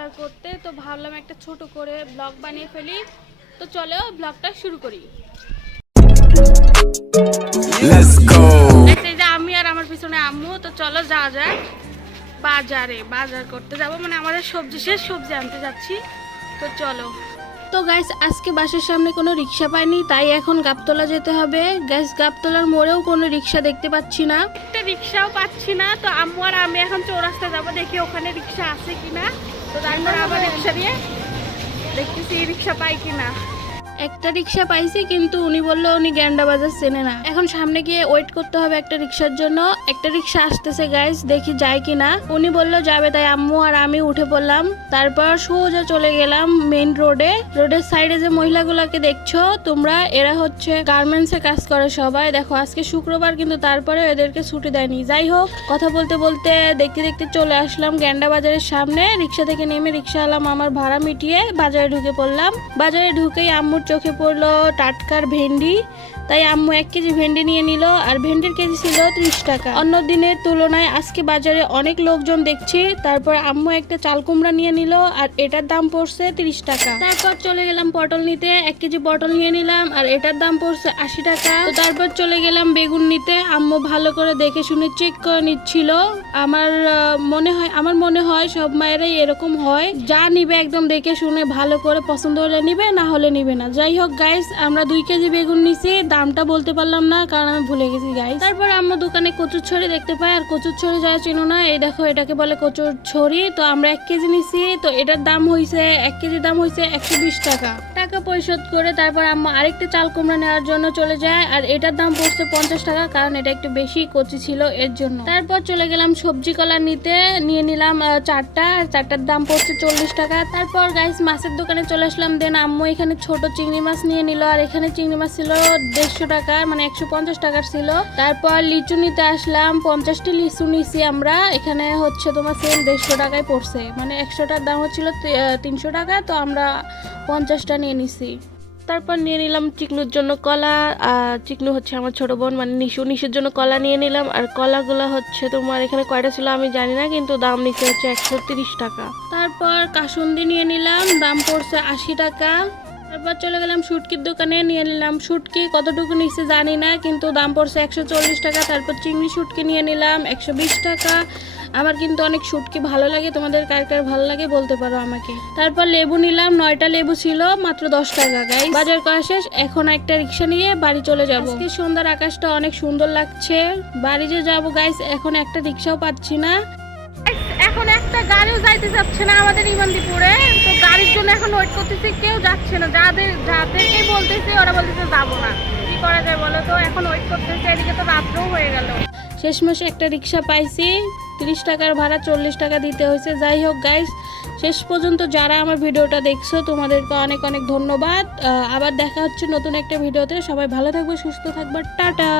বাজার করতে, তো ভাবলাম একটা ছোট করে ব্লগ বানিয়ে ফেলি। তো চলো ব্লগটা শুরু করি। এই যে আমি আর আমার পিছনে আম্মু, তো চলো যাওয়া যাক বাজার করতে যাব, মানে আমাদের সবজি শেষ, সবজি আনতে যাচ্ছি। তো চলো। তো গাইস আজকে বাসার সামনে কোনো রিক্সা পাইনি, তাই এখন গাবতলা যেতে হবে। গাইস গাবতলার মোড়েও কোনো রিক্সা দেখতে পাচ্ছি না, একটা রিক্সাও পাচ্ছি না। তো আম্মু আর আমি এখন চৌরাস্তা যাব, দেখি ওখানে রিক্সা আছে কিনা। তো তারপর আবার রিক্সা দিয়ে দেখতেছি রিক্সা পাই কিনা। একটা রিক্সা পাইছি, কিন্তু উনি বললো উনি গ্যান্ডা বাজার চেনে না। এখন সামনে গিয়ে ওয়েট করতে হবে একটা রিক্সার জন্য। একটা রিক্সা আসতেছে গাইস, দেখি যায় কিনা। উনি বললো যাবে, তাই আম্মু আর আমি উঠে পড়লাম। তারপর সোজা চলে গেলাম মেইন রোডের সাইডে যে মহিলাগুলোকে দেখছো তোমরা, এরা হচ্ছে গার্মেন্টসে কাজ করে সবাই। দেখো আজকে শুক্রবার, কিন্তু তারপরে এদেরকে ছুটি দেয়নি। যাই হোক, কথা বলতে বলতে দেখতে দেখতে চলে আসলাম গ্যান্ডা বাজারের সামনে। রিক্সা থেকে নেমে রিক্সাওয়ালা আমার ভাড়া মিটিয়ে বাজারে ঢুকে পড়লাম। বাজারে ঢুকেই আম্মুর চোখে পড়লো টাটকার ভেন্ডি, তাই আম্মু 1 কেজি ভেন্ডি নিয়ে নিল। আর ভেন্ডির কেজি ছিল 30 টাকা। অন্য দিনের তুলনায় আজকে বাজারে অনেক লোকজন দেখছি। তারপর আম্মু একটা চাল কুমড়া নিয়ে নিল, আর এটার দাম পড়ছে 30 টাকা। তারপর চলে গেলাম পটল নিতে, 1 কেজি পটল নিয়ে নিলাম, আর এটার দাম পড়ছে 80 টাকা। তো তারপর চলে গেলাম বেগুন নিতে। আম্মু ভালো করে দেখে শুনে চেক করে নিচ্ছিল। আমার মনে হয় সব মায়েরাই এরকম হয়, যা নিবে একদম দেখে শুনে ভালো করে, পছন্দ হলে নিবে, না হলে নিবে না। যাই হোক গাইস, আমরা 2 কেজি বেগুন নিছি, দামটা বলতে পারলাম না কারণ আমি ভুলে গেছি গাইস। তারপর আমরা দোকানে কচুর ছড়ি দেখতে পাই, আর কচুর ছড়ি যারা চিনো না, এই দেখো এটাকে বলে কচুর ছড়ি। তো আমরা 1 কেজি নিছি, তো এটার দাম হইছে 1 কেজির দাম হইছে 120 টাকা। টাকা পরিশোধ করে তারপর আম্মা আরেকটা চাল কুমড়া নেওয়ার জন্য চলে যায়, আর এটার দাম পড়ছে 50 টাকা, কারণ এটা একটু বেশি কচি ছিল এর জন্য। তারপর চলে গেলাম সবজি কলা নিতে, নিয়ে নিলাম 4টা, আর 4টার দাম পড়ছে 40 টাকা। তারপর গাইস মাছের দোকানে চলে আসলাম। দেন আম্মু এখানে ছোট চিংড়ি মাছ নিয়ে নিল, আর এখানে চিংড়ি মাছ ছিল 150 টাকার, মানে 150 টাকার ছিল। তারপর লিচু নিতে আসলাম, 50টি লিচু নিছি আমরা। এখানে হচ্ছে তোমার সেম 150 টাকায় পড়ছে, মানে 100টার দাম হচ্ছিল 300 টাকা, তো আমরা 50টা নিয়ে নিছি। তারপর নিয়ে নিলাম চিকনুর জন্য কলা। চিকনু হচ্ছে আমার ছোট বোন, মানে নিশুর জন্য কলা নিয়ে নিলাম। আর কলাগুলো হচ্ছে তোমার এখানে কয়টা ছিল আমি জানি না, কিন্তু দাম নিচ্ছে হচ্ছে 130 টাকা। তারপর কাসুন্দি নিয়ে নিলাম, দাম পড়ছে 80 টাকা। তারপর চলে গেলাম শুটকির দোকানে, নিয়ে নিলাম শুটকি, কতটুকু নিচ্ছে জানি না, কিন্তু দাম পড়ছে 140 টাকা। তারপর চিংড়ি শুটকি নিয়ে নিলাম 120 টাকা। আমার কিন্তু অনেক শুটকি ভালো লাগে, তোমাদের কার কার ভালো লাগে বলতে পারো আমাকে। তারপর লেবু নিলাম, 9টা লেবু ছিল মাত্র 10 টাকা। গাইস বাজার করা শেষ, এখন একটা রিক্সা নিয়ে বাড়ি চলে যাব। আজকে সন্ধ্যার আকাশটা অনেক সুন্দর লাগছে, বাড়ি যে যাবো গাইস, এখন একটা রিক্সাও পাচ্ছি না, এখন একটা গাড়িও যাইতে যাচ্ছে না আমাদের ইমানদিপুরে। তো গাড়ির জন্য এখন ওয়েট করতেছি, কেউ যাচ্ছে না। যাদেরকে বলতেছি ওরা বলতেছে যাবো না, কি করা যায় বলো। তো এখন ওয়েট করতেছি, এদিকে তো রাত্রেও হয়ে গেল। শেষমেশে একটা রিক্সা পাইছি, 30 টাকার ভাড়া 40 টাকা দিতে হয়েছে। যাই হোক গাইস, শেষ পর্যন্ত যারা আমার ভিডিওটা দেখছো তোমাদেরকে অনেক অনেক ধন্যবাদ। আবার দেখা হচ্ছে নতুন একটা ভিডিওতে। সবাই ভালো থাকবে, সুস্থ থাকবে, টাটা।